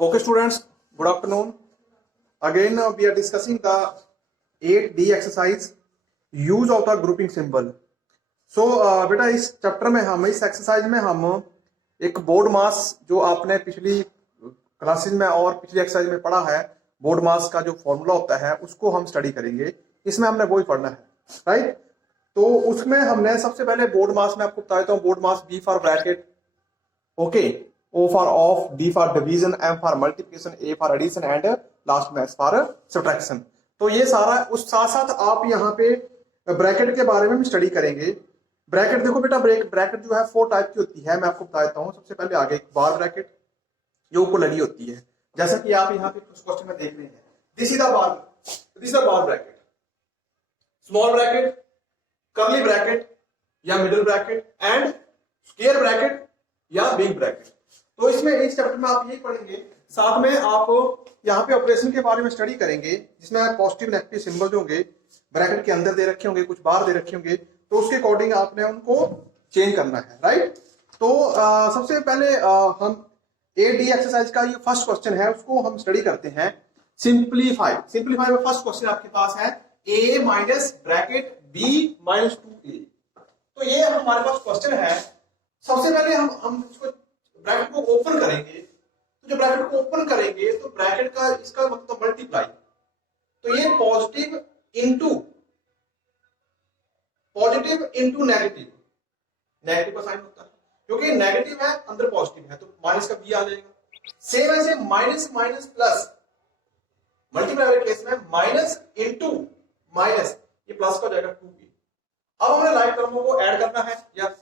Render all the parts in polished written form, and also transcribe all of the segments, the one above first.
Okay, students, good afternoon. Again, we are discussing the 8D exercise, use of the grouping symbol. So, बेटा इस chapter में हम इस exercise में हम एक बोर्ड मास जो आपने पिछली क्लासेस में और पिछली एक्सरसाइज में पढ़ा है, बोर्ड मास का जो फॉर्मूला होता है उसको हम स्टडी करेंगे। इसमें हमने वही पढ़ना है, राइट। तो उसमें हमने सबसे पहले बोर्ड मास में आपको बता देता हूँ, BODMAS B for bracket, okay, O for off, D for division, M for multiplication, A for addition and last में S for subtraction। तो ये सारा उस साथ साथ आप यहाँ पे ब्रैकेट के बारे में भी स्टडी करेंगे। ब्रैकेट देखो बेटा, ब्रैकेट जो है 4 टाइप की होती है, मैं आपको बता देता हूँ। सबसे पहले आगे बार ब्रैकेट जो ऊपर लगी होती है, जैसा कि आप यहाँ पे कुछ क्वेश्चन में देख रहे हैं। This is the bar bracket, small bracket, curly bracket या middle bracket and square bracket या बिग ब्रैकेट। तो इसमें इस चैप्टर में आप यही पढ़ेंगे, साथ में आप यहाँ पे ऑपरेशन के बारे में स्टडी करेंगे, जिसमें पॉजिटिव नेगेटिव सिंबल्स होंगे, ब्रैकेट के अंदर दे रखे होंगे, कुछ बाहर दे रखे होंगे, तो उसके अकॉर्डिंग आपने उनको चेंज करना है, राइट। तो सबसे पहले हम एडी एक्सरसाइज का ये फर्स्ट क्वेश्चन है, उसको हम स्टडी करते हैं। सिंप्लीफाई में फर्स्ट क्वेश्चन आपके पास है a minus bracket b minus 2a। तो ये हमारे पास क्वेश्चन है। सबसे पहले हम इसको ब्रैकेट को ओपन करेंगे। तो जब ब्रैकेट को ओपन करेंगे तो ब्रैकेट का इसका मतलब मल्टीप्लाई, तो ये पॉजिटिव इंटू नेगेटिव का साइन होता है, क्योंकि नेगेटिव है अंदर पॉजिटिव है, तो माइनस का बी आ जाएगा। सेम ऐसे माइनस माइनस प्लस, मल्टीप्लाई वाले केस में माइनस इंटू माइनस, ये प्लस का हो जाएगा 2b। अब हमें लाइक टर्मों को ऐड करना है या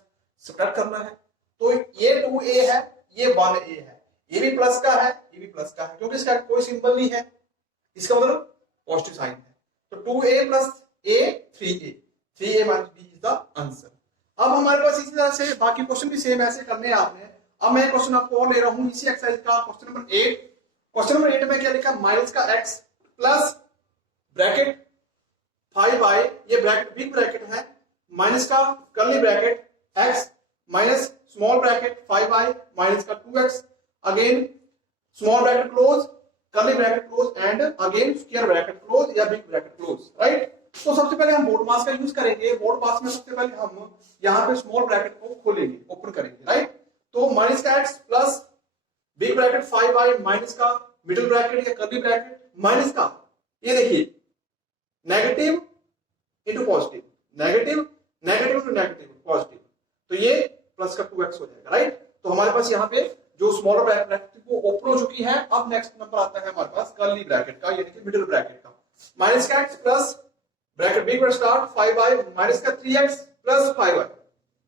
सब्ट्रैक्ट करना है। तो ये 2a है, ये 1a है, ये भी प्लस का है, ये भी प्लस का है, क्योंकि इसका कोई सिंबल नहीं है, इसका मतलब पॉजिटिव साइन है। तो 2a plus a 3a minus b is the answer. अब हमारे पास इसी तरह से बाकी क्वेश्चन भी सेम ऐसे करने हैं आपने। अब मैं क्वेश्चन आपको और ले रहा हूं इसी एक्सरसाइज का, क्वेश्चन नंबर 8। क्वेश्चन नंबर 8 में क्या लिखा, माइनस का x प्लस ब्रैकेट 5y, ये ब्रैकेट बिग ब्रैकेट है, माइनस का curly bracket x minus small bracket 5y minus का 2x, again small bracket close, curly bracket close and again square bracket close या big bracket close, right. तो सबसे पहले हम board मास का यूज करेंगे। बोर्ड मास में सबसे पहले हम यहाँ पे स्मॉल ब्रैकेट को खोलेंगे, ओपन करेंगे, राइट। तो माइनस का x plus big bracket 5y minus का मिडिल ब्रैकेट या कर्ली ब्रैकेट माइनस का, ये देखिए negative into positive, negative into negative positive, तो ये प्लस का 2x हो जाएगा, राइट। तो हमारे पास यहाँ पे जो स्मॉलर ब्रैकेट वो ओपन हो चुकी है। अब नेक्स्ट नंबर आता है हमारे पास कर्ली ब्रैकेट का, यानी कि मिडिल ब्रैकेट का। माइनस का x plus bracket big bracket start 5y minus का 3x प्लस 5y।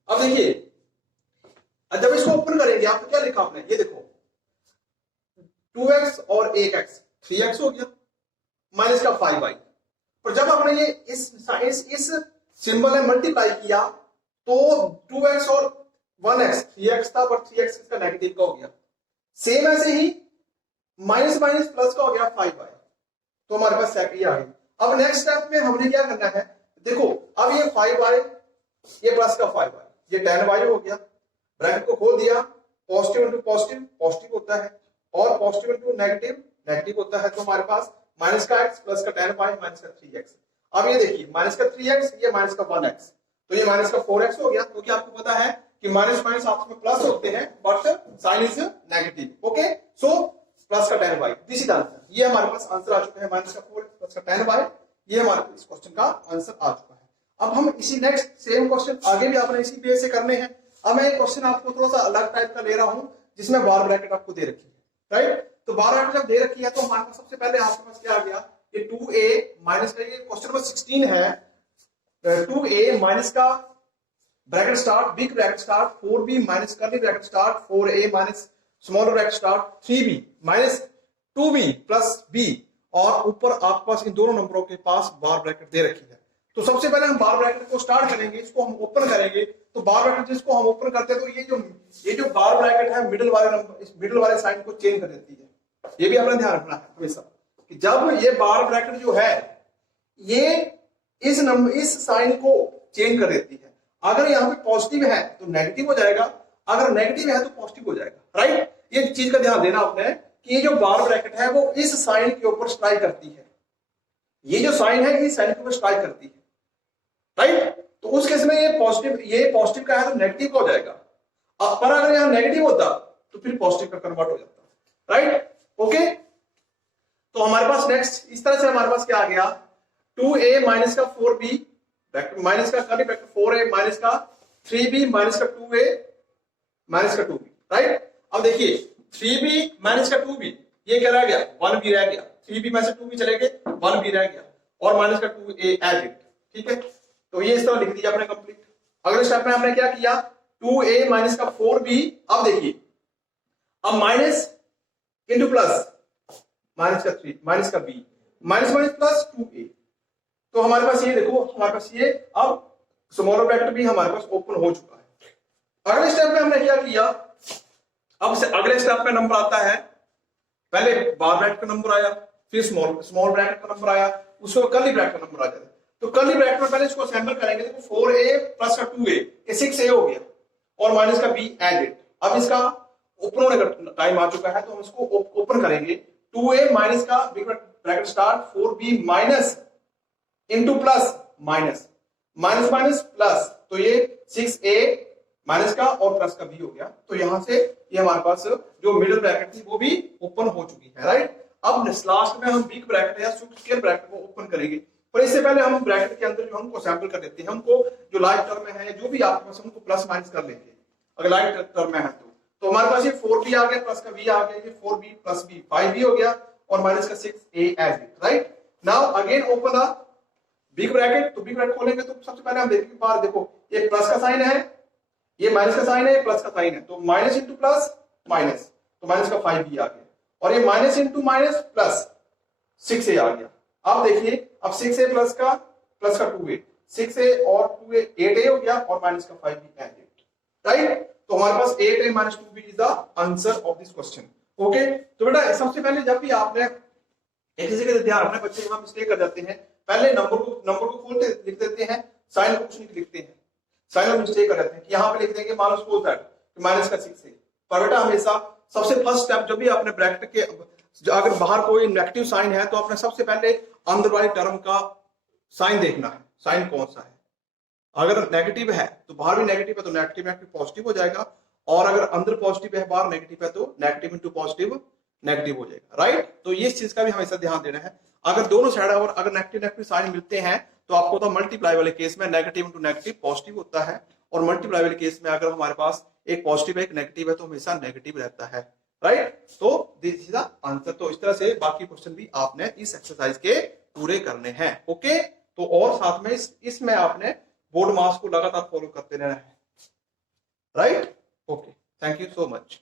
अब देखिए जब इसको ओपन करेंगे आप तो क्या लिखा आपने, ये देखो 2x और 1x 3x हो गया, माइनस का 5y। पर जब हमने ये इस सिंबल में मल्टीप्लाई किया तो 2x और 1x 3x था, पर 3x इसका नेगेटिव का हो गया। सेम ऐसे ही माइनस माइनस प्लस का हो गया 5y, तो हमारे पास ये आ गई। अब नेक्स्ट स्टेप में हमने क्या करना है, देखो अब ये 5y, ये प्लस का 5y, ये 10y हो गया। ब्रैकेट को खोल दिया, पॉजिटिव इंटू पॉजिटिव पॉजिटिव होता है, और पॉजिटिव इंटू नेगेटिव नेगेटिव होता है। तो हमारे पास माइनस का x प्लस का 10y माइनस का 3x। अब ये देखिए माइनस का 3x, ये माइनस का 1x, तो ये माइनस का 4x हो गया, क्योंकि आपको पता है कि माइनस माइनस आपस में प्लस होते हैं, but sign is negative, okay. So plus का 10y, दिस इज आंसर। ये हमारे पास आंसर आ चुका है, माइनस का 4x प्लस का 10y, ये हमारे पास इस क्वेश्चन का आंसर आ चुका है। अब हम इसी नेक्स्ट सेम क्वेश्चन आगे भी आपने इसी बेस से करने हैं। अब मैं एक क्वेश्चन आपको थोड़ा सा अलग टाइप का ले रहा हूं, जिसमें बार ब्रैकेट आपको दे रखी है, राइट। तो बार ब्रैकेट जब दे रखी है तो हमारे पास सबसे पहले आपके पास क्या आ गया, ये 2a माइनस का, ये क्वेश्चन नंबर 16 है। 2a माइनस का bracket start big bracket start 4b minus curly bracket start 4a minus small bracket start 3b minus 2b plus b, और ऊपर आपके पास इन दोनों नंबरों के पास बार ब्रैकेट दे रखी है। तो सबसे पहले हम बार ब्रैकेट को स्टार्ट करेंगे, इसको हम ओपन करेंगे। तो बार ब्रैकेट जिसको हम ओपन करते हैं तो ये जो बार ब्रैकेट है मिडिल वाले नंबर, इस मिडिल वाले साइन को चेंज कर देती है। ये भी अपना ध्यान रखना है हमेशा कि जब ये बार ब्रैकेट जो है ये इस साइन को चेंज कर देती है। अगर यहाँ पे पॉजिटिव है तो नेगेटिव हो जाएगा, अगर नेगेटिव है तो पॉजिटिव हो जाएगा, राइट। ये चीज का ध्यान देना आपने कि ये जो बार ब्रैकेट है वो इस साइन के ऊपर स्ट्राइक करती है, ये जो साइन है इस साइन के ऊपर स्ट्राइक करती है, राइट। तो उस केस में ये पॉजिटिव का है तो नेगेटिव का हो जाएगा, पर अगर यहां नेगेटिव होता तो फिर पॉजिटिव का कन्वर्ट हो जाता, राइट। ओके, तो हमारे पास नेक्स्ट इस तरह से हमारे पास क्या आ गया, 2a माइनस का 4b माइनस का कर्ली ब्रैकेट 4a माइनस का 3b माइनस का 2a माइनस का 2b, राइट। अब देखिए 3b माइनस का 2b ये क्या रह गया, 1b रह गया, 3b में से 2b चले गए, 1b रह गया और माइनस का 2a एज इट, ठीक है। तो ये इस तरह लिख दिया आपने कंप्लीट। अगले स्टेप में हमने क्या किया, 2a माइनस का 4b, अब देखिए अब माइनस इंटू प्लस माइनस का 3 माइनस का b minus minus plus 2a, तो हमारे पास ये देखो हमारे पास ये अब स्मॉलर ब्रैकेट भी हमारे पास ओपन हो चुका है। अगले स्टेप में हमने क्या किया, अब से अगले स्टेप में नंबर आता है, पहले बार ब्रैकेट का नंबर आया, फिर स्मॉल ब्रैकेट का नंबर आया, उसको कर्ली ब्रैकेट का नंबर आ जाता है। तो कर्ली ब्रैकेट में पहले इसको असेंबल करेंगे, देखो 4a प्लस का 2a ये 6a हो गया और माइनस का b एड इट। अब इसका ओपन होने का टाइम आ चुका है तो हम इसको ओपन करेंगे, 2a माइनस का bracket start 4b minus into plus minus minus minus plus, तो ये 6a माइनस का और प्लस का b हो गया। तो यहां से ये हमारे पास जो मिडिल ब्रैकेट थी वो भी ओपन हो चुकी है, राइट। अब लास्ट में हम बिग ब्रैकेट या स्क्वायर ब्रैकेट को ओपन करेंगे, पर इससे पहले हम ब्रैकेट के अंदर जो हमको सैंपल कर देते हैं, हमको जो लाइक टर्म में है जो भी आपके पास हमको प्लस माइनस कर लेते हैं अगर लाइक टर्म में है तो हमारे पास ये 4b आ गया प्लस का b आ गया, ये 4b प्लस b 5b हो गया और माइनस का 6a as it, right. Now again open the big bracket, तो बिग ब्रैकेट खोलेंगे तो सबसे पहले हम देखेंगे बाहर, देखो ये प्लस का साइन है, ये माइनस का साइन है, ये प्लस का साइन है, तो माइनस इंटू प्लस माइनस, तो माइनस का 5b आ गया और ये minus into minus plus 6a आ गया। अब देखिए अब 6a प्लस का 2a, 6a और 2a 8a हो गया और माइनस का 5b एज इट, राइट। तो हमारे पास 8a minus 2b is the answer of this question. Okay, तो बेटा सबसे पहले जब भी आपने एक चीज का ध्यान रखना, बच्चे यहाँ मिस्टेक कर जाते हैं, पहले नंबर को खोलते लिख देते हैं, साइन को कुछ नहीं लिखते हैं, साइन में मिस्टेक कर जाते हैं कि यहाँ पे लिख देंगे माइनस सपोज दैट माइनस का 6a, पर बेटा हमेशा सबसे फर्स्ट स्टेप जब भी आपने ब्रैकेट के अगर बाहर कोई नेगेटिव साइन है तो आपने सबसे पहले अंदर वाली टर्म का साइन देखना है, साइन कौन सा है। अगर नेगेटिव है तो बाहर भी नेगेटिव है तो नेगेटिव नेगेटिव पॉजिटिव हो जाएगा, और अगर अंदर पॉजिटिव है बाहर नेगेटिव है तो नेगेटिव इंटू पॉजिटिव नेगेटिव हो जाएगा, राइट। तो ये चीज का भी हमेशा ध्यान देना है, अगर दोनों साइड और अगर नेगेटिव नेगेटिव साइन मिलते हैं तो आपको तो मल्टीप्लाई वाले केस में नेगेटिव इंटू नेगेटिव पॉजिटिव होता है, और मल्टीप्लाई वाले केस में अगर हमारे पास एक पॉजिटिव है एक नेगेटिव है तो हमेशा नेगेटिव रहता है, राइट। तो दिस इज द आंसर। तो इस तरह से बाकी क्वेश्चन भी आपने इस एक्सरसाइज के पूरे करने हैं। ओके, तो और साथ में इसमें आपने बोर्ड मास को लगातार फॉलो करते रहना है, right. Okay, thank you so much.